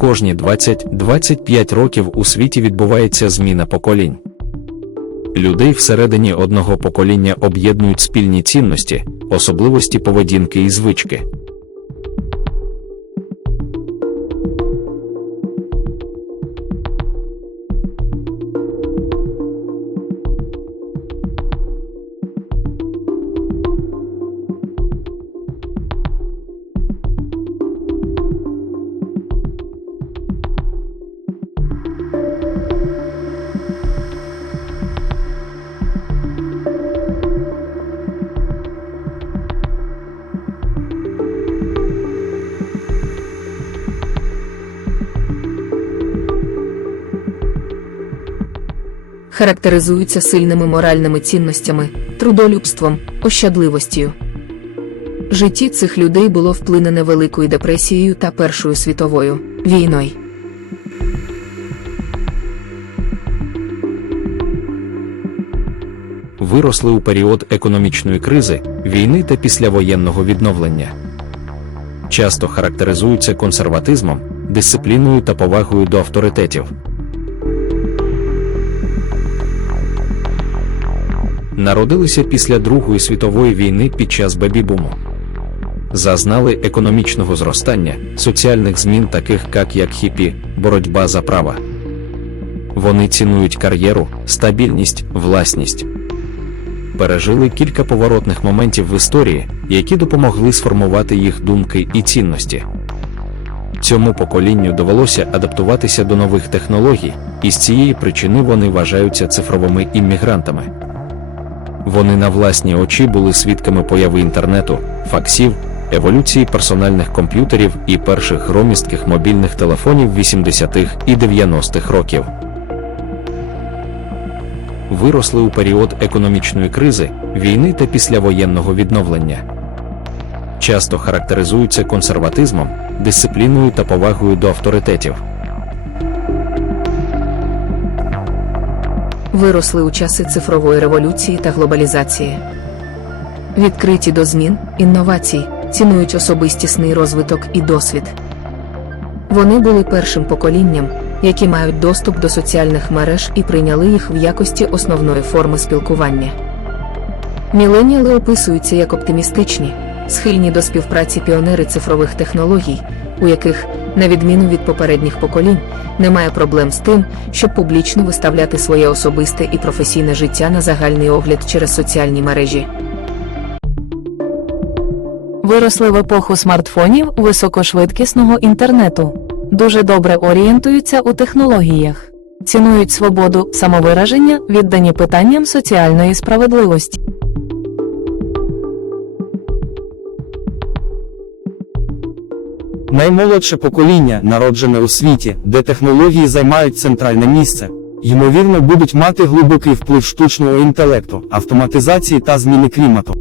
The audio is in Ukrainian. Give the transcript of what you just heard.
Кожні 20-25 років у світі відбувається зміна поколінь. Людей всередині одного покоління об'єднують спільні цінності, особливості поведінки і звички. Характеризуються сильними моральними цінностями, трудолюбством, ощадливостю. Житті цих людей було вплинене Великою депресією та Першою світовою війною. Виросли у період економічної кризи, війни та післявоєнного відновлення. Часто характеризуються консерватизмом, дисципліною та повагою до авторитетів. Народилися після Другої світової війни під час бебі-буму. Зазнали економічного зростання, соціальних змін, таких як, як хіпі, боротьба за права. Вони цінують кар'єру, стабільність, власність. Пережили кілька поворотних моментів в історії, які допомогли сформувати їх думки і цінності. Цьому поколінню довелося адаптуватися до нових технологій, і з цієї причини вони вважаються цифровими іммігрантами. Вони на власні очі були свідками появи інтернету, факсів, еволюції персональних комп'ютерів і перших громістких мобільних телефонів 80-х і 90-х років. Виросли у період економічної кризи, війни та післявоєнного відновлення. Часто характеризуються консерватизмом, дисципліною та повагою до авторитетів. Виросли у часи цифрової революції та глобалізації. Відкриті до змін, інновацій, цінують особистісний розвиток і досвід. Вони були першим поколінням, які мають доступ до соціальних мереж і прийняли їх в якості основної форми спілкування. Міленіали описуються як оптимістичні, схильні до співпраці піонери цифрових технологій, у яких, на відміну від попередніх поколінь, немає проблем з тим, щоб публічно виставляти своє особисте і професійне життя на загальний огляд через соціальні мережі. Виросли в епоху смартфонів високошвидкісного інтернету. Дуже добре орієнтуються у технологіях. Цінують свободу самовираження, віддані питанням соціальної справедливості. Наймолодше покоління, народжене у світі, де технології займають центральне місце, ймовірно, будуть мати глибокий вплив штучного інтелекту, автоматизації та зміни клімату.